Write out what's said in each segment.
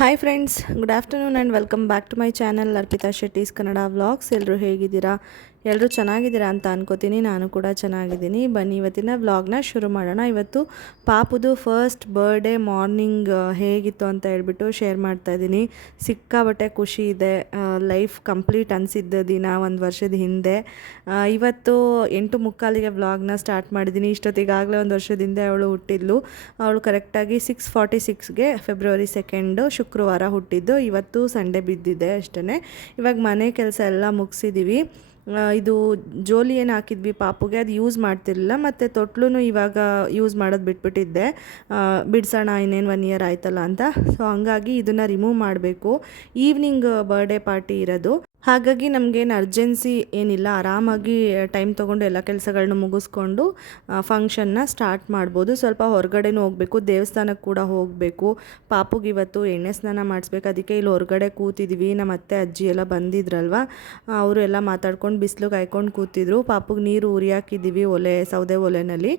Hi friends, good afternoon and welcome back to my channel Arpita Shetty's Kannada vlogs. ಎಲ್ಲರೂ ಹೇಗಿದ್ದೀರಾ? ಎಲ್ಲರೂ ಚೆನ್ನಾಗಿದ್ದೀರಾ ಅಂತ ಅನ್ಕೋತೀನಿ. ನಾನು ಕೂಡ ಚೆನ್ನಾಗಿದ್ದೀನಿ. ಬನ್ನಿ ಇವತ್ತಿನ ವ್ಲಾಗ್ನ ಶುರು ಮಾಡೋಣ. ಇವತ್ತು ಪಾಪುದು ಫಸ್ಟ್ ಬರ್ಡೇ ಮಾರ್ನಿಂಗ್ ಹೇಗಿತ್ತು ಅಂತ ಹೇಳ್ಬಿಟ್ಟು ಶೇರ್ ಮಾಡ್ತಾಯಿದ್ದೀನಿ. ಸಿಕ್ಕಾಬಟ್ಟೆ ಖುಷಿ ಇದೆ. ಲೈಫ್ ಕಂಪ್ಲೀಟ್ ಅನಿಸಿದ್ದ ದಿನ ಒಂದು ವರ್ಷದ ಹಿಂದೆ. ಇವತ್ತು 8:45ಗೆ ವ್ಲಾಗ್ನ ಸ್ಟಾರ್ಟ್ ಮಾಡಿದ್ದೀನಿ. ಇಷ್ಟೊತ್ತಿಗಾಗಲೇ ಒಂದು ವರ್ಷದ ಹಿಂದೆ ಅವಳು ಹುಟ್ಟಿದ್ಲು. ಅವಳು ಕರೆಕ್ಟಾಗಿ 6:46ಗೆ ಫೆಬ್ರವರಿ 2 ಶುಕ್ರವಾರ ಹುಟ್ಟಿದ್ದು. ಇವತ್ತು ಸಂಡೇ ಬಿದ್ದಿದೆ ಅಷ್ಟೇ. ಇವಾಗ ಮನೆ ಕೆಲಸ ಎಲ್ಲ ಮುಗಿಸಿದ್ದೀವಿ. ಇದು ಜೋಲಿ ಏನು ಹಾಕಿದ್ವಿ ಪಾಪುಗೆ, ಅದು ಯೂಸ್ ಮಾಡ್ತಿರಲಿಲ್ಲ. ಮತ್ತು ತೊಟ್ಲು ಇವಾಗ ಯೂಸ್ ಮಾಡೋದು ಬಿಟ್ಬಿಟ್ಟಿದ್ದೆ, ಬಿಡಿಸೋಣ ಇನ್ನೇನು 1 ಇಯರ್ ಆಯ್ತಲ್ಲ ಅಂತ. ಸೊ ಹಂಗಾಗಿ ಇದನ್ನು ರಿಮೂವ್ ಮಾಡಬೇಕು. ಈವ್ನಿಂಗ್ ಬರ್ಡೇ ಪಾರ್ಟಿ ಇರೋದು, ಹಾಗಾಗಿ ನಮಗೇನು ಅರ್ಜೆನ್ಸಿ ಏನಿಲ್ಲ. ಆರಾಮಾಗಿ ಟೈಮ್ ತೊಗೊಂಡು ಎಲ್ಲ ಕೆಲಸಗಳನ್ನ ಮುಗಿಸ್ಕೊಂಡು ಫಂಕ್ಷನ್ನ ಸ್ಟಾರ್ಟ್ ಮಾಡ್ಬೋದು. ಸ್ವಲ್ಪ ಹೊರಗಡೆನೂ ಹೋಗಬೇಕು, ದೇವಸ್ಥಾನಕ್ಕೆ ಕೂಡ ಹೋಗಬೇಕು. ಪಾಪುಗೆ ಇವತ್ತು ಎಣ್ಣೆ ಸ್ನಾನ ಮಾಡಿಸ್ಬೇಕು. ಅದಕ್ಕೆ ಇಲ್ಲಿ ಹೊರಗಡೆ ಕೂತಿದ್ವಿ. ನಮ್ಮ ಅತ್ತೆ ಅಜ್ಜಿ ಎಲ್ಲ ಬಂದಿದ್ರಲ್ವ, ಅವರು ಎಲ್ಲ ಮಾತಾಡ್ಕೊಂಡು ಬಿಸಿಲು ಕಾಯ್ಕೊಂಡು ಕೂತಿದ್ರು. ಪಾಪುಗೆ ನೀರು ಉರಿ ಹಾಕಿದ್ದೀವಿ, ಸೌದೆ ಒಲೆಯಲ್ಲಿ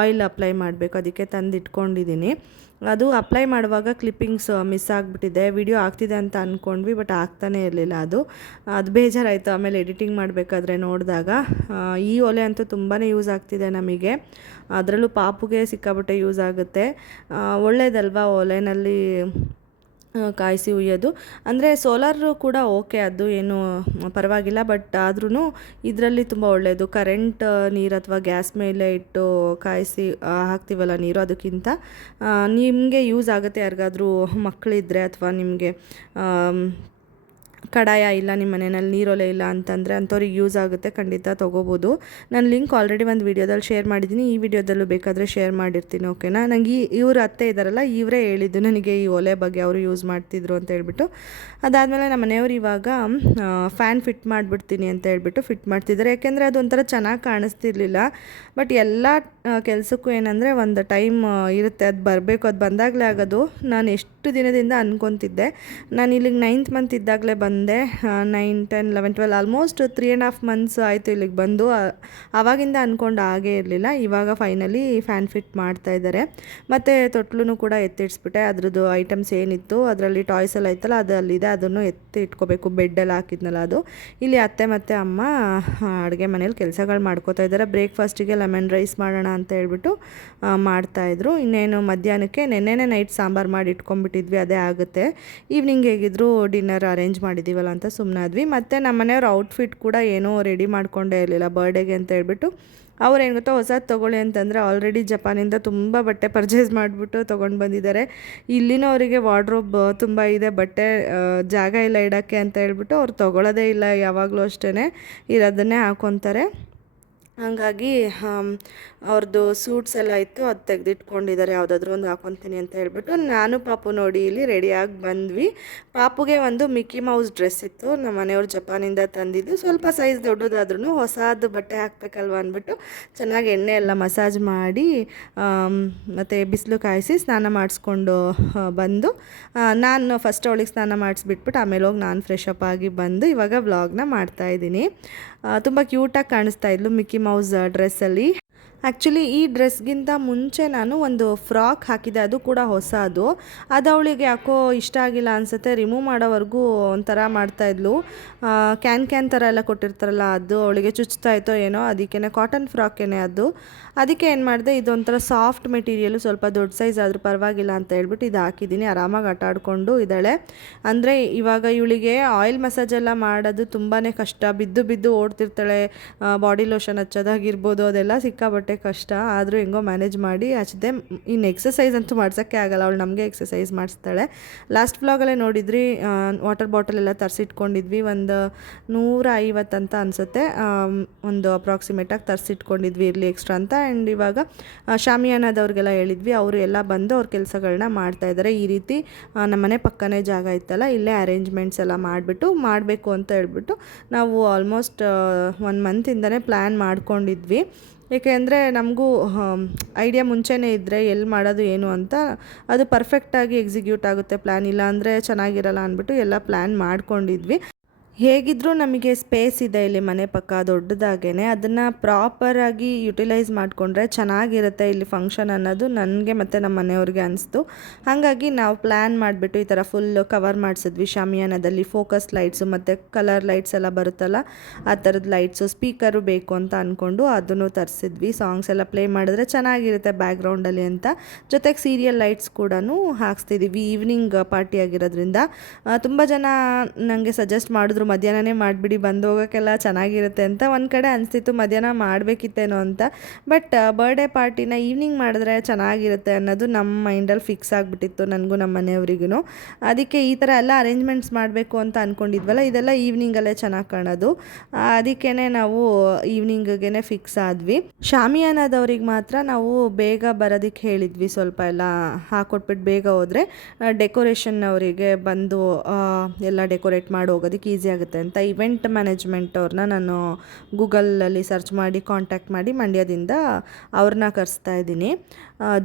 ಆಯಿಲ್ ಅಪ್ಲೈ ಮಾಡಬೇಕು. ಅದಕ್ಕೆ ತಂದು ಇಟ್ಕೊಂಡಿದ್ದೀನಿ. ಅದು ಅಪ್ಲೈ ಮಾಡುವಾಗ ಕ್ಲಿಪ್ಪಿಂಗ್ಸ್ ಮಿಸ್ ಆಗಿಬಿಟ್ಟಿದೆ. ವಿಡಿಯೋ ಆಗ್ತಿದೆ ಅಂತ ಅಂದ್ಕೊಂಡ್ವಿ, ಬಟ್ ಆಗ್ತಾನೇ ಇರಲಿಲ್ಲ. ಅದು ಬೇಜಾರಾಯಿತು. ಆಮೇಲೆ ಎಡಿಟಿಂಗ್ ಮಾಡಬೇಕಾದ್ರೆ ನೋಡಿದಾಗ ಈ ಒಲೆ ಅಂತೂ ತುಂಬಾ ಯೂಸ್ ಆಗ್ತಿದೆ ನಮಗೆ. ಅದರಲ್ಲೂ ಪಾಪುಗೆ ಸಿಕ್ಕಾಬಿಟ್ಟೆ ಯೂಸ್ ಆಗುತ್ತೆ. ಒಳ್ಳೇದಲ್ವಾ ಒಲೆಯಲ್ಲಿ ಕಾಯಿಸಿ ಉಯ್ಯೋದು. ಅಂದರೆ ಸೋಲಾರು ಕೂಡ ಓಕೆ, ಅದು ಏನು ಪರವಾಗಿಲ್ಲ. ಬಟ್ ಆದ್ರೂ ಇದರಲ್ಲಿ ತುಂಬ ಒಳ್ಳೆಯದು. ಕರೆಂಟ್ ನೀರು ಅಥವಾ ಗ್ಯಾಸ್ ಮೇಲೆ ಇಟ್ಟು ಕಾಯಿಸಿ ಹಾಕ್ತೀವಲ್ಲ ನೀರು, ಅದಕ್ಕಿಂತ ನಿಮಗೆ ಯೂಸ್ ಆಗುತ್ತೆ. ಯಾರಿಗಾದ್ರೂ ಮಕ್ಕಳಿದ್ರೆ ಅಥವಾ ನಿಮಗೆ ಕಡಾಯ ಇಲ್ಲ, ನಿಮ್ಮ ಮನೆಯಲ್ಲಿ ನೀರೊಲೆ ಇಲ್ಲ ಅಂತಂದರೆ ಅಂಥವ್ರಿಗೆ ಯೂಸ್ ಆಗುತ್ತೆ. ಖಂಡಿತ ತೊಗೋಬೋದು. ನಾನು ಲಿಂಕ್ ಆಲ್ರೆಡಿ ಒಂದು ವೀಡಿಯೋದಲ್ಲಿ ಶೇರ್ ಮಾಡಿದ್ದೀನಿ. ಈ ವಿಡಿಯೋದಲ್ಲೂ ಬೇಕಾದರೆ ಶೇರ್ ಮಾಡಿರ್ತೀನಿ, ಓಕೆನಾ? ನನಗೆ ಇವ್ರ ಅತ್ತೆ ಇದ್ದಾರಲ್ಲ, ಇವರೇ ಹೇಳಿದ್ದು ನನಗೆ ಈ ಒಲೆ ಬಗ್ಗೆ, ಅವರು ಯೂಸ್ ಮಾಡ್ತಿದ್ರು ಅಂತ ಹೇಳ್ಬಿಟ್ಟು. ಅದಾದಮೇಲೆ ನಮ್ಮ ಮನೆಯವರು ಇವಾಗ ಫ್ಯಾನ್ ಫಿಟ್ ಮಾಡಿಬಿಡ್ತೀನಿ ಅಂತ ಹೇಳ್ಬಿಟ್ಟು ಫಿಟ್ ಮಾಡ್ತಿದ್ದಾರೆ. ಯಾಕೆಂದರೆ ಅದೊಂಥರ ಚೆನ್ನಾಗಿ ಕಾಣಿಸ್ತಿರ್ಲಿಲ್ಲ. ಬಟ್ ಎಲ್ಲ ಕೆಲಸಕ್ಕೂ ಏನಂದರೆ ಒಂದು ಟೈಮ್ ಇರುತ್ತೆ, ಅದು ಬರಬೇಕು. ಅದು ಬಂದಾಗಲೇ ಆಗೋದು. ನಾನು ಎಷ್ಟು ದಿನದಿಂದ ಅನ್ಕೊತಿದ್ದೆ. ನಾನು ಇಲ್ಲಿಗೆ 9th ಮಂತ್ ಇದ್ದಾಗಲೇ ಬಂದೆ. 9, 10, 11, 12 ಆಲ್ಮೋಸ್ಟ್ 3.5 months ಆಯಿತು ಇಲ್ಲಿಗೆ ಬಂದು. ಆವಾಗಿಂದ ಅಂದ್ಕೊಂಡು ಆಗೇ ಇರಲಿಲ್ಲ. ಇವಾಗ ಫೈನಲಿ ಫ್ಯಾನ್ ಫಿಟ್ ಮಾಡ್ತಾ ಇದ್ದಾರೆ. ಮತ್ತು ತೊಟ್ಲು ಕೂಡ ಎತ್ತಿಡ್ಸ್ಬಿಟ್ಟೆ. ಅದ್ರದ್ದು ಐಟಮ್ಸ್ ಏನಿತ್ತು ಅದರಲ್ಲಿ ಟಾಯ್ಸ್ ಎಲ್ಲ ಇತ್ತಲ್ಲ, ಅದು ಅಲ್ಲಿದೆ, ಅದನ್ನು ಎತ್ತಿ ಇಟ್ಕೋಬೇಕು. ಬೆಡ್ಡೆಲ್ಲ ಹಾಕಿದ್ನಲ್ಲ ಅದು. ಇಲ್ಲಿ ಅತ್ತೆ ಮತ್ತು ಅಮ್ಮ ಅಡುಗೆ ಮನೇಲಿ ಕೆಲಸಗಳು ಮಾಡ್ಕೋತಾ ಇದ್ದಾರೆ. ಬ್ರೇಕ್ಫಾಸ್ಟಿಗೆ ಲೆಮನ್ ರೈಸ್ ಮಾಡೋಣ ಅಂತ ಹೇಳ್ಬಿಟ್ಟು ಮಾಡ್ತಾಯಿದ್ರು. ಇನ್ನೇನು ಮಧ್ಯಾಹ್ನಕ್ಕೆ ನೆನ್ನೆನೇ ನೈಟ್ ಸಾಂಬಾರು ಮಾಡಿ ಇಟ್ಕೊಂಡ್ಬಿಟ್ಟಿದ್ವಿ, ಅದೇ ಆಗುತ್ತೆ. ಈವ್ನಿಂಗ್ ಹೇಗಿದ್ರು ಡಿನ್ನರ್ ಅರೇಂಜ್ ಮಾಡಿದ್ದೀವಲ್ಲ ಅಂತ ಸುಮ್ಮನಾದ್ವಿ. ಮತ್ತು ನಮ್ಮ ಮನೆಯವ್ರ ಔಟ್ಫಿಟ್ ಕೂಡ ಏನೋ ರೆಡಿ ಮಾಡ್ಕೊಂಡೇ ಇರಲಿಲ್ಲ ಬರ್ಡೇಗೆ ಅಂತ ಹೇಳ್ಬಿಟ್ಟು. ಅವ್ರು ಏನು ಗೊತ್ತಾ, ಹೊಸದು ತೊಗೊಳ್ಳಿ ಅಂತಂದರೆ ಆಲ್ರೆಡಿ ಜಪಾನಿಂದ ತುಂಬ ಬಟ್ಟೆ ಪರ್ಚೇಸ್ ಮಾಡಿಬಿಟ್ಟು ತೊಗೊಂಡು ಬಂದಿದ್ದಾರೆ. ಇಲ್ಲಿನೂ ಅವರಿಗೆ ವಾರ್ಡ್ರೋಬ್ ತುಂಬ ಇದೆ, ಬಟ್ಟೆ ಜಾಗ ಇಲ್ಲ ಇಡೋಕ್ಕೆ ಅಂತ ಹೇಳ್ಬಿಟ್ಟು ಅವ್ರು ತೊಗೊಳ್ಳೋದೇ ಇಲ್ಲ. ಯಾವಾಗಲೂ ಅಷ್ಟೇ ಇರೋದನ್ನೇ ಹಾಕ್ಕೊತಾರೆ. ಹಾಗಾಗಿ ಅವ್ರದ್ದು ಸೂಟ್ಸ್ ಎಲ್ಲ ಇತ್ತು, ಅದು ತೆಗೆದಿಟ್ಕೊಂಡಿದ್ದಾರೆ. ಯಾವುದಾದ್ರೂ ಒಂದು ಹಾಕ್ಕೊತೀನಿ ಅಂತ ಹೇಳ್ಬಿಟ್ಟು ನಾನು ಪಾಪು ನೋಡಿ ಇಲ್ಲಿ ರೆಡಿಯಾಗಿ ಬಂದ್ವಿ. ಪಾಪುಗೆ ಒಂದು ಮಿಕ್ಕಿ ಮೌಸ್ ಡ್ರೆಸ್ ಇತ್ತು, ನಮ್ಮ ಮನೆಯವ್ರು ಜಪಾನಿಂದ ತಂದಿದ್ದು. ಸ್ವಲ್ಪ ಸೈಜ್ ದೊಡ್ಡದಾದ್ರೂ ಹೊಸದು ಬಟ್ಟೆ ಹಾಕಬೇಕಲ್ವ ಅಂದ್ಬಿಟ್ಟು ಚೆನ್ನಾಗಿ ಎಣ್ಣೆ ಎಲ್ಲ ಮಸಾಜ್ ಮಾಡಿ ಮತ್ತು ಬಿಸಿಲು ಕಾಯಿಸಿ ಸ್ನಾನ ಮಾಡಿಸ್ಕೊಂಡು ಬಂದು, ನಾನು ಫಸ್ಟ್ ಅವಳಿಗೆ ಸ್ನಾನ ಮಾಡಿಸ್ಬಿಟ್ಬಿಟ್ಟು ಆಮೇಲೆ ಹೋಗಿ ನಾನು ಫ್ರೆಶ್ ಅಪ್ ಆಗಿ ಬಂದು ಇವಾಗ ವ್ಲಾಗ್ನ ಮಾಡ್ತಾಯಿದ್ದೀನಿ. ತುಂಬ ಕ್ಯೂಟಾಗಿ ಕಾಣಿಸ್ತಾ ಇದ್ಲು ಮಿಕ್ಕಿ ಮೌಸ್ ಡ್ರೆಸ್ಸಲ್ಲಿ. ಆ್ಯಕ್ಚುಲಿ ಈ ಡ್ರೆಸ್ಗಿಂತ ಮುಂಚೆ ನಾನು ಒಂದು ಫ್ರಾಕ್ ಹಾಕಿದ್ದೆ, ಅದು ಕೂಡ ಹೊಸದು. ಅದು ಅವಳಿಗೆ ಯಾಕೋ ಇಷ್ಟ ಆಗಿಲ್ಲ ಅನಿಸುತ್ತೆ. ರಿಮೂವ್ ಮಾಡೋವರೆಗೂ ಒಂಥರ ಮಾಡ್ತಾಯಿದ್ಲು. ಕ್ಯಾನ್ ಥರ ಎಲ್ಲ ಕೊಟ್ಟಿರ್ತಾರಲ್ಲ, ಅದು ಅವಳಿಗೆ ಚುಚ್ತಾಯಿತ್ತೋ ಏನೋ. ಅದಕ್ಕೇ ಕಾಟನ್ ಫ್ರಾಕೇನೆ ಅದು. ಅದಕ್ಕೆ ಏನು ಮಾಡಿದೆ, ಇದೊಂಥರ ಸಾಫ್ಟ್ ಮೆಟೀರಿಯಲು, ಸ್ವಲ್ಪ ದೊಡ್ಡ ಸೈಜ್ ಆದರೂ ಪರವಾಗಿಲ್ಲ ಅಂತ ಹೇಳ್ಬಿಟ್ಟು ಇದು ಹಾಕಿದ್ದೀನಿ. ಆರಾಮಾಗಿ ಆಟ ಆಡಿಕೊಂಡು ಇದ್ದಾಳೆ. ಅಂದರೆ ಇವಾಗ ಇವಳಿಗೆ ಆಯಿಲ್ ಮಸಾಜ್ ಎಲ್ಲ ಮಾಡೋದು ತುಂಬಾ ಕಷ್ಟ. ಬಿದ್ದು ಬಿದ್ದು ಓಡ್ತಿರ್ತಾಳೆ. ಬಾಡಿ ಲೋಷನ್ ಹಚ್ಚೋದಾಗಿರ್ಬೋದು, ಅದೆಲ್ಲ ಸಿಕ್ಕಾಬಟ್ಟೆ ಕಷ್ಟ. ಆದರೂ ಹೆಂಗೋ ಮ್ಯಾನೇಜ್ ಮಾಡಿ ಹಚ್ಚಿದೆ. ಇನ್ನು ಎಕ್ಸಸೈಸ್ ಅಂತೂ ಮಾಡ್ಸೋಕ್ಕೆ ಆಗಲ್ಲ, ಅವಳು ನಮಗೆ ಎಕ್ಸಸೈಸ್ ಮಾಡಿಸ್ತಾಳೆ. ಲಾಸ್ಟ್ ವ್ಲಾಗಲ್ಲೇ ನೋಡಿದ್ರಿ, ವಾಟರ್ ಬಾಟಲ್ ಎಲ್ಲ ತರಿಸಿಟ್ಕೊಂಡಿದ್ವಿ. ಒಂದು 150 ಅಂತ ಅನಿಸುತ್ತೆ, ಒಂದು ಅಪ್ರಾಕ್ಸಿಮೇಟಾಗಿ ತರಿಸಿಟ್ಕೊಂಡಿದ್ವಿ ಇರಲಿ ಎಕ್ಸ್ಟ್ರಾ ಅಂತ. ಆ್ಯಂಡ್ ಇವಾಗ ಶಾಮಿಯಾನದವ್ರಿಗೆಲ್ಲ ಹೇಳಿದ್ವಿ, ಅವರು ಎಲ್ಲ ಬಂದು ಅವ್ರ ಕೆಲಸಗಳನ್ನ ಮಾಡ್ತಾಯಿದ್ದಾರೆ. ಈ ರೀತಿ ನಮ್ಮನೆ ಪಕ್ಕನೇ ಜಾಗ ಇತ್ತಲ್ಲ, ಇಲ್ಲೇ ಅರೇಂಜ್ಮೆಂಟ್ಸ್ ಎಲ್ಲ ಮಾಡಿಬಿಟ್ಟು ಮಾಡಬೇಕು ಅಂತ ಹೇಳ್ಬಿಟ್ಟು ನಾವು ಆಲ್ಮೋಸ್ಟ್ 1 ಮಂತಿಂದನೇ ಪ್ಲ್ಯಾನ್ ಮಾಡ್ಕೊಂಡಿದ್ವಿ. ಏಕೆಂದರೆ ನಮಗೂ ಐಡಿಯಾ ಮುಂಚೆನೇ ಇದ್ದರೆ ಎಲ್ಲಿ ಮಾಡೋದು ಏನು ಅಂತ ಅದು ಪರ್ಫೆಕ್ಟಾಗಿ ಎಕ್ಸಿಕ್ಯೂಟ್ ಆಗುತ್ತೆ ಪ್ಲ್ಯಾನ್. ಇಲ್ಲ ಅಂದರೆ ಚೆನ್ನಾಗಿರಲ್ಲ ಅಂದ್ಬಿಟ್ಟು ಎಲ್ಲ ಪ್ಲ್ಯಾನ್ ಮಾಡ್ಕೊಂಡಿದ್ವಿ. ಹೇಗಿದ್ದರೂ ನಮಗೆ ಸ್ಪೇಸ್ ಇದೆ ಇಲ್ಲಿ ಮನೆ ಪಕ್ಕ ದೊಡ್ಡದಾಗೇ, ಅದನ್ನು ಪ್ರಾಪರಾಗಿ ಯುಟಿಲೈಸ್ ಮಾಡಿಕೊಂಡ್ರೆ ಚೆನ್ನಾಗಿರುತ್ತೆ ಇಲ್ಲಿ ಫಂಕ್ಷನ್ ಅನ್ನೋದು ನನಗೆ ಮತ್ತು ನಮ್ಮ ಮನೆಯವ್ರಿಗೆ ಅನಿಸ್ತು. ಹಾಗಾಗಿ ನಾವು ಪ್ಲ್ಯಾನ್ ಮಾಡಿಬಿಟ್ಟು ಈ ಥರ ಫುಲ್ಲು ಕವರ್ ಮಾಡಿಸಿದ್ವಿ. ಶಾಮಿಯಾನದಲ್ಲಿ ಫೋಕಸ್ ಲೈಟ್ಸು ಮತ್ತು ಕಲರ್ ಲೈಟ್ಸ್ ಎಲ್ಲ ಬರುತ್ತಲ್ಲ ಆ ಥರದ ಲೈಟ್ಸು, ಸ್ಪೀಕರು ಬೇಕು ಅಂತ ಅಂದ್ಕೊಂಡು ಅದನ್ನು ತರಿಸಿದ್ವಿ. ಸಾಂಗ್ಸ್ ಎಲ್ಲ ಪ್ಲೇ ಮಾಡಿದ್ರೆ ಚೆನ್ನಾಗಿರುತ್ತೆ ಬ್ಯಾಕ್ಗ್ರೌಂಡಲ್ಲಿ ಅಂತ. ಜೊತೆಗೆ ಸೀರಿಯಲ್ ಲೈಟ್ಸ್ ಕೂಡ ಹಾಕ್ಸ್ತಿದ್ದೀವಿ. ಈವ್ನಿಂಗ್ ಪಾರ್ಟಿ ಆಗಿರೋದ್ರಿಂದ ತುಂಬ ಜನ ನನಗೆ ಸಜೆಸ್ಟ್ ಮಾಡಿದ್ರು ಮಧ್ಯಾಹ್ನನೇ ಮಾಡಿಬಿಡಿ, ಬಂದು ಹೋಗೋಕ್ಕೆಲ್ಲ ಚೆನ್ನಾಗಿರುತ್ತೆ ಅಂತ. ಒಂದು ಕಡೆ ಅನಿಸ್ತಿತ್ತು ಮಧ್ಯಾಹ್ನ ಮಾಡಬೇಕಿತ್ತೇನೋ ಅಂತ, ಬಟ್ ಬರ್ಡೇ ಪಾರ್ಟಿನ ಈವ್ನಿಂಗ್ ಮಾಡಿದ್ರೆ ಚೆನ್ನಾಗಿರುತ್ತೆ ಅನ್ನೋದು ನಮ್ಮ ಮೈಂಡಲ್ಲಿ ಫಿಕ್ಸ್ ಆಗಿಬಿಟ್ಟಿತ್ತು ನನಗೂ ನಮ್ಮ ಮನೆಯವ್ರಿಗೂ. ಅದಕ್ಕೆ ಈ ಥರ ಎಲ್ಲ ಅರೇಂಜ್ಮೆಂಟ್ಸ್ ಮಾಡಬೇಕು ಅಂತ ಅಂದ್ಕೊಂಡಿದ್ವಲ್ಲ, ಇದೆಲ್ಲ ಈವ್ನಿಂಗಲ್ಲೇ ಚೆನ್ನಾಗಿ ಕಾಣೋದು. ಅದಕ್ಕೇ ನಾವು ಈವ್ನಿಂಗಿಗೆ ಫಿಕ್ಸ್ ಆದ್ವಿ. ಶಾಮಿಯಾನದವ್ರಿಗೆ ಮಾತ್ರ ನಾವು ಬೇಗ ಬರೋದಕ್ಕೆ ಹೇಳಿದ್ವಿ, ಸ್ವಲ್ಪ ಎಲ್ಲ ಹಾಕ್ಕೊಟ್ಬಿಟ್ಟು ಬೇಗ ಹೋದರೆ ಡೆಕೋರೇಷನ್ ಅವರಿಗೆ ಬಂದು ಎಲ್ಲ ಡೆಕೋರೇಟ್ ಮಾಡಿ ಹೋಗೋದಕ್ಕೆ ಈಸಿ ಆಗುತ್ತೆ ಅಂತ ಇವೆಂಟ್ ಮ್ಯಾನೇಜ್ಮೆಂಟ್ ಅವ್ರನ್ನ ನಾನು ಗೂಗಲಲ್ಲಿ ಸರ್ಚ್ ಮಾಡಿ ಕಾಂಟ್ಯಾಕ್ಟ್ ಮಾಡಿ ಮಂಡ್ಯದಿಂದ ಅವ್ರನ್ನ ಕರೆಸ್ತಾ ಇದ್ದೀನಿ.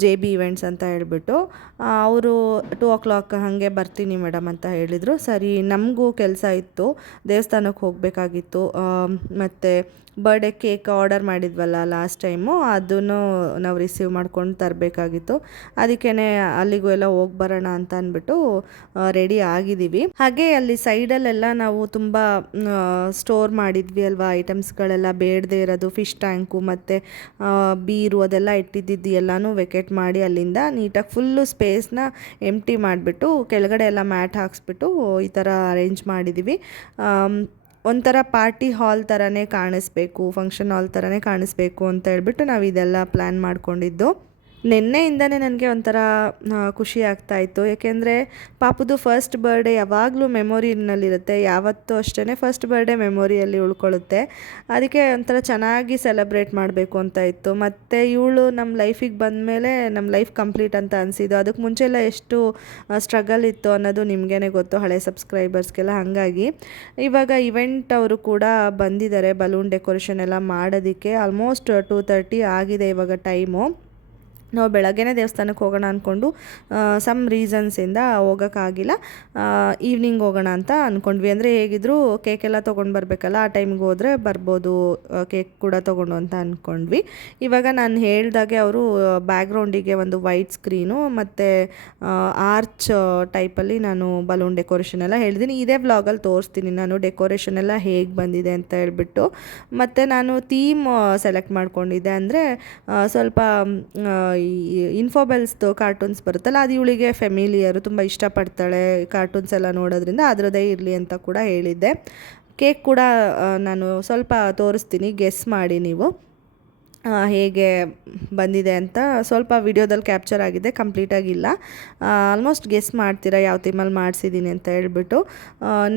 JB ಇವೆಂಟ್ಸ್ ಅಂತ ಹೇಳ್ಬಿಟ್ಟು ಅವರು 2 o'clock ಹಾಗೆ ಬರ್ತೀನಿ ಮೇಡಮ್ ಅಂತ ಹೇಳಿದರು. ಸರಿ, ನಮಗೂ ಕೆಲಸ ಇತ್ತು, ದೇವಸ್ಥಾನಕ್ಕೆ ಹೋಗಬೇಕಾಗಿತ್ತು, ಮತ್ತು ಬರ್ಡೇ ಕೇಕ್ ಆರ್ಡರ್ ಮಾಡಿದ್ವಲ್ಲ ಲಾಸ್ಟ್ ಟೈಮು, ಅದನ್ನು ನಾವು ರಿಸೀವ್ ಮಾಡ್ಕೊಂಡು ತರಬೇಕಾಗಿತ್ತು. ಅದಕ್ಕೇ ಅಲ್ಲಿಗೂ ಎಲ್ಲ ಹೋಗಿ ಬರೋಣ ಅಂತ ಅಂದ್ಬಿಟ್ಟು ರೆಡಿ ಆಗಿದ್ದೀವಿ. ಹಾಗೆ ಅಲ್ಲಿ ಸೈಡಲ್ಲೆಲ್ಲ ನಾವು ತುಂಬ ಸ್ಟೋರ್ ಮಾಡಿದ್ವಿ ಅಲ್ವಾ, ಐಟಮ್ಸ್ಗಳೆಲ್ಲ ಬೇಡದೇ ಇರೋದು, ಫಿಶ್ ಟ್ಯಾಂಕು ಮತ್ತು ಬೀರು ಅದೆಲ್ಲ ಇಟ್ಟಿದ್ದು ಎಲ್ಲನೂ ವೆಕೇಟ್ ಮಾಡಿ ಅಲ್ಲಿಂದ ನೀಟಾಗಿ ಫುಲ್ಲು ಸ್ಪೇಸ್ನ ಎಂಪ್ಟಿ ಮಾಡಿಬಿಟ್ಟು ಕೆಳಗಡೆ ಎಲ್ಲ ಮ್ಯಾಟ್ ಹಾಕ್ಸ್ಬಿಟ್ಟು ಈ ಥರ ಅರೇಂಜ್ ಮಾಡಿದ್ದೀವಿ. ಒಂಥರ ಪಾರ್ಟಿ ಹಾಲ್ ಥರನೇ ಕಾಣಿಸ್ಬೇಕು, ಫಂಕ್ಷನ್ ಹಾಲ್ ಥರನೇ ಕಾಣಿಸ್ಬೇಕು ಅಂತ ಹೇಳ್ಬಿಟ್ಟು ನಾವು ಇದೆಲ್ಲ ಪ್ಲ್ಯಾನ್ ಮಾಡ್ಕೊಂಡಿದ್ದು. ನಿನ್ನೆಯಿಂದನೇ ನನಗೆ ಒಂಥರ ಖುಷಿ ಆಗ್ತಾಯಿತ್ತು. ಏಕೆಂದರೆ ಪಾಪುದು ಫಸ್ಟ್ ಬರ್ಡೇ ಯಾವಾಗಲೂ ಮೆಮೊರಿನಲ್ಲಿರುತ್ತೆ, ಯಾವತ್ತೂ ಅಷ್ಟೇ ಫಸ್ಟ್ ಬರ್ಡೇ ಮೆಮೊರಿಯಲ್ಲಿ ಉಳ್ಕೊಳ್ಳುತ್ತೆ. ಅದಕ್ಕೆ ಒಂಥರ ಚೆನ್ನಾಗಿ ಸೆಲೆಬ್ರೇಟ್ ಮಾಡಬೇಕು ಅಂತ ಇತ್ತು. ಮತ್ತು ಇವಳು ನಮ್ಮ ಲೈಫಿಗೆ ಬಂದಮೇಲೆ ನಮ್ಮ ಲೈಫ್ ಕಂಪ್ಲೀಟ್ ಅಂತ ಅನಿಸಿದ್ದು. ಅದಕ್ಕೆ ಮುಂಚೆಲ್ಲ ಎಷ್ಟು ಸ್ಟ್ರಗಲ್ ಇತ್ತು ಅನ್ನೋದು ನಿಮಗೇ ಗೊತ್ತು, ಹಳೆ ಸಬ್ಸ್ಕ್ರೈಬರ್ಸ್ಗೆಲ್ಲ. ಹಾಗಾಗಿ ಇವಾಗ ಇವೆಂಟ್ ಅವರು ಕೂಡ ಬಂದಿದ್ದಾರೆ ಬಲೂನ್ ಡೆಕೋರೇಷನ್ ಎಲ್ಲ ಮಾಡೋದಕ್ಕೆ. ಆಲ್ಮೋಸ್ಟ್ 2:30 ಆಗಿದೆ ಇವಾಗ ಟೈಮು. ನಾವು ಬೆಳಗ್ಗೆನೇ ದೇವಸ್ಥಾನಕ್ಕೆ ಹೋಗೋಣ ಅಂದ್ಕೊಂಡು ಸಮ್ ರೀಸನ್ಸಿಂದ ಹೋಗೋಕ್ಕಾಗಿಲ್ಲ, ಈವ್ನಿಂಗ್ ಹೋಗೋಣ ಅಂತ ಅಂದ್ಕೊಂಡ್ವಿ. ಅಂದರೆ ಹೇಗಿದ್ದರೂ ಕೇಕೆಲ್ಲ ತೊಗೊಂಡು ಬರಬೇಕಲ್ಲ, ಆ ಟೈಮ್ಗೆ ಹೋದರೆ ಬರ್ಬೋದು ಕೇಕ್ ಕೂಡ ತೊಗೊಂಡು ಅಂತ ಅಂದ್ಕೊಂಡ್ವಿ. ಇವಾಗ ನಾನು ಹೇಳ್ದಾಗೆ ಅವರು ಬ್ಯಾಕ್ಗ್ರೌಂಡಿಗೆ ಒಂದು ವೈಟ್ ಸ್ಕ್ರೀನು ಮತ್ತು ಆರ್ಚ್ ಟೈಪಲ್ಲಿ ನಾನು ಬಲೂನ್ ಡೆಕೋರೇಷನ್ ಎಲ್ಲ ಹೇಳಿದ್ದೀನಿ. ಇದೇ ವ್ಲಾಗಲ್ಲಿ ತೋರಿಸ್ತೀನಿ ನಾನು ಡೆಕೋರೇಷನ್ ಎಲ್ಲ ಹೇಗೆ ಬಂದಿದೆ ಅಂತ ಹೇಳ್ಬಿಟ್ಟು. ಮತ್ತು ನಾನು ಥೀಮ್ ಸೆಲೆಕ್ಟ್ ಮಾಡ್ಕೊಂಡಿದ್ದೆ, ಅಂದರೆ ಸ್ವಲ್ಪ ಈ ಇನ್ಫೋಬೆಲ್ಸ್ದು ಕಾರ್ಟೂನ್ಸ್ ಬರುತ್ತಲ್ಲ, ಅದು ಇವಳಿಗೆ ಫೆಮಿಲಿಯರು, ತುಂಬ ಇಷ್ಟಪಡ್ತಾಳೆ ಕಾರ್ಟೂನ್ಸ್ ಎಲ್ಲ ನೋಡೋದ್ರಿಂದ ಅದರದ್ದೇ ಇರಲಿ ಅಂತ ಕೂಡ ಹೇಳಿದ್ದೆ. ಕೇಕ್ ಕೂಡ ನಾನು ಸ್ವಲ್ಪ ತೋರಿಸ್ತೀನಿ, ಗೆಸ್ ಮಾಡಿ ನೀವು ಹೇಗೆ ಬಂದಿದೆ ಅಂತ. ಸ್ವಲ್ಪ ವಿಡಿಯೋದಲ್ಲಿ ಕ್ಯಾಪ್ಚರ್ ಆಗಿದೆ, ಕಂಪ್ಲೀಟಾಗಿಲ್ಲ. ಆಲ್ಮೋಸ್ಟ್ ಗೆಸ್ ಮಾಡ್ತೀರಾ ಯಾವ ಥೀಮಲ್ಲಿ ಮಾಡಿಸಿದ್ದೀನಿ ಅಂತ ಹೇಳ್ಬಿಟ್ಟು.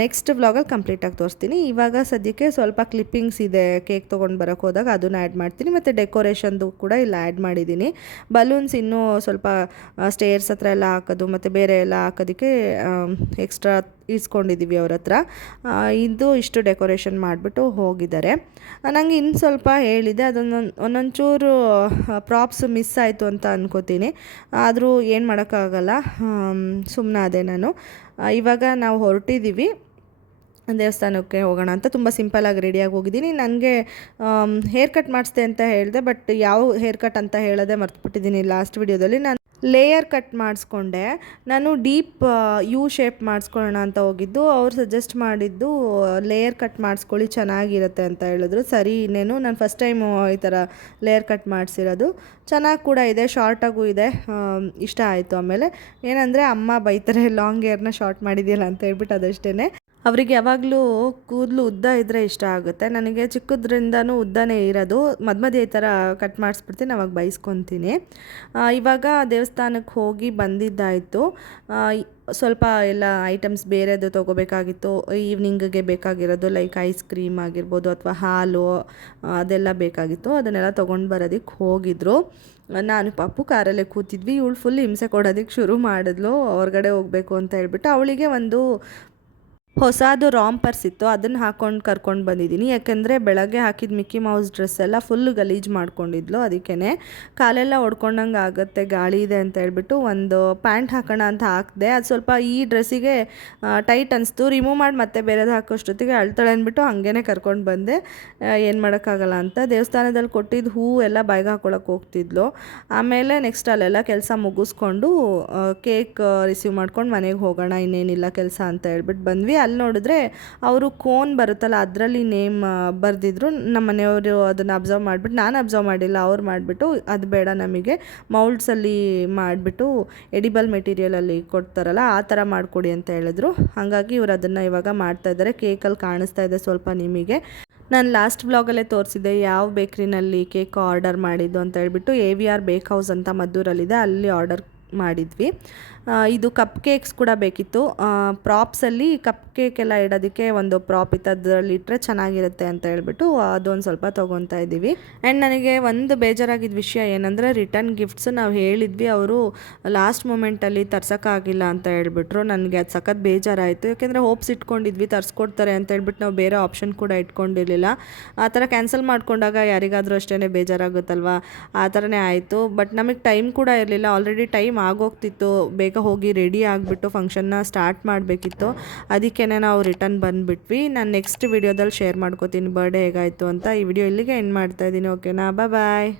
ನೆಕ್ಸ್ಟ್ ವ್ಲಾಗಲ್ಲಿ ಕಂಪ್ಲೀಟಾಗಿ ತೋರಿಸ್ತೀನಿ. ಇವಾಗ ಸದ್ಯಕ್ಕೆ ಸ್ವಲ್ಪ ಕ್ಲಿಪ್ಪಿಂಗ್ಸ್ ಇದೆ ಕೇಕ್ ತೊಗೊಂಡು ಬರೋಕ್ಕೆ ಹೋದಾಗ, ಅದನ್ನು ಆ್ಯಡ್ ಮಾಡ್ತೀನಿ. ಮತ್ತು ಡೆಕೋರೇಷನ್ದು ಕೂಡ ಇಲ್ಲಿ ಆ್ಯಡ್ ಮಾಡಿದ್ದೀನಿ. ಬಲೂನ್ಸ್ ಇನ್ನೂ ಸ್ವಲ್ಪ ಸ್ಟೇರ್ಸ್ ಹತ್ರ ಎಲ್ಲ ಹಾಕೋದು ಮತ್ತು ಬೇರೆ ಎಲ್ಲ ಹಾಕೋದಕ್ಕೆ ಎಕ್ಸ್ಟ್ರಾ ಇಸ್ಕೊಂಡಿದ್ದೀವಿ ಅವ್ರ ಹತ್ರ. ಇಷ್ಟು ಡೆಕೋರೇಷನ್ ಮಾಡಿಬಿಟ್ಟು ಹೋಗಿದ್ದಾರೆ. ನನಗೆ ಇನ್ನು ಸ್ವಲ್ಪ ಹೇಳಿದೆ, ಒಂದೊಂಚೂರು ಪ್ರಾಪ್ಸ್ ಮಿಸ್ ಆಯಿತು ಅಂತ ಅನ್ಕೋತೀನಿ. ಆದರೂ ಏನು ಮಾಡೋಕ್ಕಾಗಲ್ಲ, ಸುಮ್ಮನಾದೆ ನಾನು. ಇವಾಗ ನಾವು ಹೊರಟಿದ್ದೀವಿ ದೇವಸ್ಥಾನಕ್ಕೆ ಹೋಗೋಣ ಅಂತ. ತುಂಬ ಸಿಂಪಲಾಗಿ ರೆಡಿಯಾಗಿ ಹೋಗಿದ್ದೀನಿ. ನನಗೆ ಹೇರ್ ಕಟ್ ಮಾಡಿಸ್ದೆ ಅಂತ ಹೇಳಿದೆ, ಬಟ್ ಯಾವ ಹೇರ್ ಕಟ್ ಅಂತ ಹೇಳೋದೇ ಮರ್ತುಬಿಟ್ಟಿದ್ದೀನಿ ಲಾಸ್ಟ್ ವಿಡಿಯೋದಲ್ಲಿ. ನಾನು ಲೇಯರ್ ಕಟ್ ಮಾಡಿಸ್ಕೊಂಡೆ. ನಾನು ಡೀಪ್ ಯು ಶೇಪ್ ಮಾಡಿಸ್ಕೊಳ್ಳೋಣ ಅಂತ ಹೋಗಿದ್ದು, ಅವ್ರು ಸಜೆಸ್ಟ್ ಮಾಡಿದ್ದು ಲೇಯರ್ ಕಟ್ ಮಾಡಿಸ್ಕೊಳ್ಳಿ ಚೆನ್ನಾಗಿರುತ್ತೆ ಅಂತ ಹೇಳಿದ್ರು. ಸರಿ ಇನ್ನೇನು, ನಾನು ಫಸ್ಟ್ ಟೈಮು ಈ ಥರ ಲೇಯರ್ ಕಟ್ ಮಾಡಿಸಿರೋದು. ಚೆನ್ನಾಗಿ ಕೂಡ ಇದೆ, ಶಾರ್ಟಾಗೂ ಇದೆ, ಇಷ್ಟ ಆಯಿತು. ಆಮೇಲೆ ಏನಂದರೆ ಅಮ್ಮ ಬೈತಾರೆ, ಲಾಂಗ್ ಹೇರ್ನ ಶಾರ್ಟ್ ಮಾಡಿದೆಯಲ್ಲ ಅಂತ ಹೇಳ್ಬಿಟ್ಟು, ಅದಷ್ಟೇ. ಅವರಿಗೆ ಯಾವಾಗಲೂ ಕೂದಲು ಉದ್ದ ಇದ್ದರೆ ಇಷ್ಟ ಆಗುತ್ತೆ. ನನಗೆ ಚಿಕ್ಕದ್ರಿಂದನೂ ಉದ್ದನೇ ಇರೋದು, ಮಧ್ಯೆ ಈ ಥರ ಕಟ್ ಮಾಡಿಸ್ಬಿಡ್ತೀನಿ, ಅವಾಗ ಬೈಸ್ಕೊತೀನಿ. ಇವಾಗ ದೇವಸ್ಥಾನಕ್ಕೆ ಹೋಗಿ ಬಂದಿದ್ದಾಯಿತು. ಸ್ವಲ್ಪ ಎಲ್ಲ ಐಟಮ್ಸ್ ಬೇರೆದು ತೊಗೋಬೇಕಾಗಿತ್ತು, ಈವ್ನಿಂಗಿಗೆ ಬೇಕಾಗಿರೋದು, ಲೈಕ್ ಐಸ್ ಕ್ರೀಮ್ ಆಗಿರ್ಬೋದು ಅಥವಾ ಹಾಲು, ಅದೆಲ್ಲ ಬೇಕಾಗಿತ್ತು. ಅದನ್ನೆಲ್ಲ ತೊಗೊಂಡು ಬರೋದಕ್ಕೆ ಹೋಗಿದ್ರು. ನಾನು ಪಾಪು ಕಾರಲ್ಲೇ ಕೂತಿದ್ವಿ. ಇವಳು ಫುಲ್ ಹಿಂಸೆ ಕೊಡೋದಕ್ಕೆ ಶುರು ಮಾಡಿದ್ಲು, ಹೊರಗಡೆ ಹೋಗಬೇಕು ಅಂತ ಹೇಳ್ಬಿಟ್ಟು. ಅವಳಿಗೆ ಒಂದು ಹೊಸದು ರಾಂಪರ್ಸ್ ಇತ್ತು, ಅದನ್ನು ಹಾಕ್ಕೊಂಡು ಕರ್ಕೊಂಡು ಬಂದಿದ್ದೀನಿ. ಯಾಕೆಂದರೆ ಬೆಳಗ್ಗೆ ಹಾಕಿದ ಮಿಕ್ಕಿ ಮೌಸ್ ಡ್ರೆಸ್ ಎಲ್ಲ ಫುಲ್ ಗಲೀಜು ಮಾಡ್ಕೊಂಡಿದ್ಲು. ಅದಕ್ಕೇ ಕಾಲೆಲ್ಲ ಹೊಡ್ಕೊಂಡಂಗೆ ಆಗುತ್ತೆ, ಗಾಳಿ ಇದೆ ಅಂತ ಹೇಳ್ಬಿಟ್ಟು ಒಂದು ಪ್ಯಾಂಟ್ ಹಾಕೋಣ ಅಂತ ಹಾಕಿದೆ. ಅದು ಸ್ವಲ್ಪ ಈ ಡ್ರೆಸ್ಸಿಗೆ ಟೈಟ್ ಅನಿಸ್ತು. ರಿಮೂವ್ ಮಾಡಿ ಮತ್ತೆ ಬೇರೆದು ಹಾಕೋಷ್ಟೊತ್ತಿಗೆ ಅಳ್ತಾಳೆ ಅಂದ್ಬಿಟ್ಟು ಹಾಗೇ ಕರ್ಕೊಂಡು ಬಂದೆ. ಏನು ಮಾಡೋಕ್ಕಾಗಲ್ಲ ಅಂತ. ದೇವಸ್ಥಾನದಲ್ಲಿ ಕೊಟ್ಟಿದ್ದು ಹೂ ಎಲ್ಲ ಬಾಯಿಗೆ ಹಾಕ್ಕೊಳಕ್ಕೆ ಹೋಗ್ತಿದ್ಲು. ಆಮೇಲೆ ನೆಕ್ಸ್ಟ್ ಅಲ್ಲೆಲ್ಲ ಕೆಲಸ ಮುಗಿಸ್ಕೊಂಡು ಕೇಕ್ ರಿಸೀವ್ ಮಾಡ್ಕೊಂಡು ಮನೆಗೆ ಹೋಗೋಣ, ಇನ್ನೇನಿಲ್ಲ ಕೆಲಸ ಅಂತ ಹೇಳ್ಬಿಟ್ಟು ಬಂದ್ವಿ. ಅಲ್ಲಿ ನೋಡಿದ್ರೆ ಅವರು ಕೋನ್ ಬರುತ್ತಲ್ಲ ಅದರಲ್ಲಿ ನೇಮ್ ಬರೆದಿದ್ರು. ನಮ್ಮ ಮನೆಯವರು ಅದನ್ನು ಅಬ್ಸರ್ವ್ ಮಾಡಿಬಿಟ್ಟು, ನಾನು ಅಬ್ಸರ್ವ್ ಮಾಡಿಲ್ಲ, ಅವ್ರು ಮಾಡಿಬಿಟ್ಟು ಅದು ಬೇಡ ನಮಗೆ ಮೌಲ್ಡ್ಸಲ್ಲಿ ಮಾಡಿಬಿಟ್ಟು ಎಡಿಬಲ್ ಮೆಟೀರಿಯಲಲ್ಲಿ ಕೊಡ್ತಾರಲ್ಲ ಆ ಥರ ಮಾಡಿಕೊಡಿ ಅಂತ ಹೇಳಿದ್ರು. ಹಾಗಾಗಿ ಇವರು ಅದನ್ನು ಇವಾಗ ಮಾಡ್ತಾಯಿದ್ದಾರೆ. ಕೇಕಲ್ಲಿ ಕಾಣಿಸ್ತಾ ಇದೆ ಸ್ವಲ್ಪ ನಿಮಗೆ. ನಾನು ಲಾಸ್ಟ್ ವ್ಲಾಗಲ್ಲೇ ತೋರಿಸಿದ್ದೆ ಯಾವ ಬೇಕ್ರಿನಲ್ಲಿ ಕೇಕ್ ಆರ್ಡರ್ ಮಾಡಿದ್ದು ಅಂತ ಹೇಳ್ಬಿಟ್ಟು. AVR ಬೇಕ್ ಹೌಸ್ ಅಂತ ಮದ್ದೂರಲ್ಲಿದೆ, ಅಲ್ಲಿ ಆರ್ಡರ್ ಮಾಡಿದ್ವಿ. ಇದು ಕಪ್ ಕೇಕ್ಸ್ ಕೂಡ ಬೇಕಿತ್ತು. ಪ್ರಾಪ್ಸಲ್ಲಿ ಕಪ್ ಕೇಕ್ ಎಲ್ಲ ಇಡೋದಕ್ಕೆ ಒಂದು ಪ್ರಾಪ್ ಇತ್ತು, ಅದರಲ್ಲಿ ಇಟ್ಟರೆ ಚೆನ್ನಾಗಿರುತ್ತೆ ಅಂತ ಹೇಳ್ಬಿಟ್ಟು ಅದೊಂದು ಸ್ವಲ್ಪ ತೊಗೊತಾ ಇದ್ದೀವಿ. ಆ್ಯಂಡ್ ನನಗೆ ಒಂದು ಬೇಜಾರಾಗಿದ್ದ ವಿಷಯ ಏನಂದರೆ ರಿಟರ್ನ್ ಗಿಫ್ಟ್ಸು ನಾವು ಹೇಳಿದ್ವಿ, ಅವರು ಲಾಸ್ಟ್ ಮೂಮೆಂಟಲ್ಲಿ ತರ್ಸೋಕ್ಕಾಗಿಲ್ಲ ಅಂತ ಹೇಳ್ಬಿಟ್ರು. ನನಗೆ ಅದು ಸಖತ್ ಬೇಜಾರಾಯಿತು. ಯಾಕೆಂದರೆ ಹೋಪ್ಸ್ ಇಟ್ಕೊಂಡಿದ್ವಿ ತರಿಸ್ಕೊಡ್ತಾರೆ ಅಂತ ಹೇಳ್ಬಿಟ್ಟು ನಾವು ಬೇರೆ ಆಪ್ಷನ್ ಕೂಡ ಇಟ್ಕೊಂಡಿರಲಿಲ್ಲ. ಆ ಥರ ಕ್ಯಾನ್ಸಲ್ ಮಾಡ್ಕೊಂಡಾಗ ಯಾರಿಗಾದರೂ ಅಷ್ಟೇ ಬೇಜಾರಾಗುತ್ತಲ್ವ, ಆ ಥರನೇ ಆಯಿತು. ಬಟ್ ನಮಗೆ ಟೈಮ್ ಕೂಡ ಇರಲಿಲ್ಲ, ಆಲ್ರೆಡಿ ಟೈಮ್ ಆಗೋಗ್ತಿತ್ತು, ಬೇಗ ಹೋಗಿ ರೆಡಿ ಆಗಿಬಿಟ್ಟು ಫಂಕ್ಷನ್ನ ಸ್ಟಾರ್ಟ್ ಮಾಡಬೇಕಿತ್ತು. ಅದಕ್ಕೇ ನಾವು ರಿಟರ್ನ್ ಬಂದುಬಿಟ್ವಿ. ನಾನು ನೆಕ್ಸ್ಟ್ ವಿಡಿಯೋದಲ್ಲಿ ಶೇರ್ ಮಾಡ್ಕೋತೀನಿ ಬರ್ಡೇ ಹೇಗಾಯಿತು ಅಂತ. ಈ ವಿಡಿಯೋ ಇಲ್ಲಿಗೆ ಎಂಡ್ ಮಾಡ್ತಾಯಿದ್ದೀನಿ. ಓಕೆನಾ, ಬಾಯ್.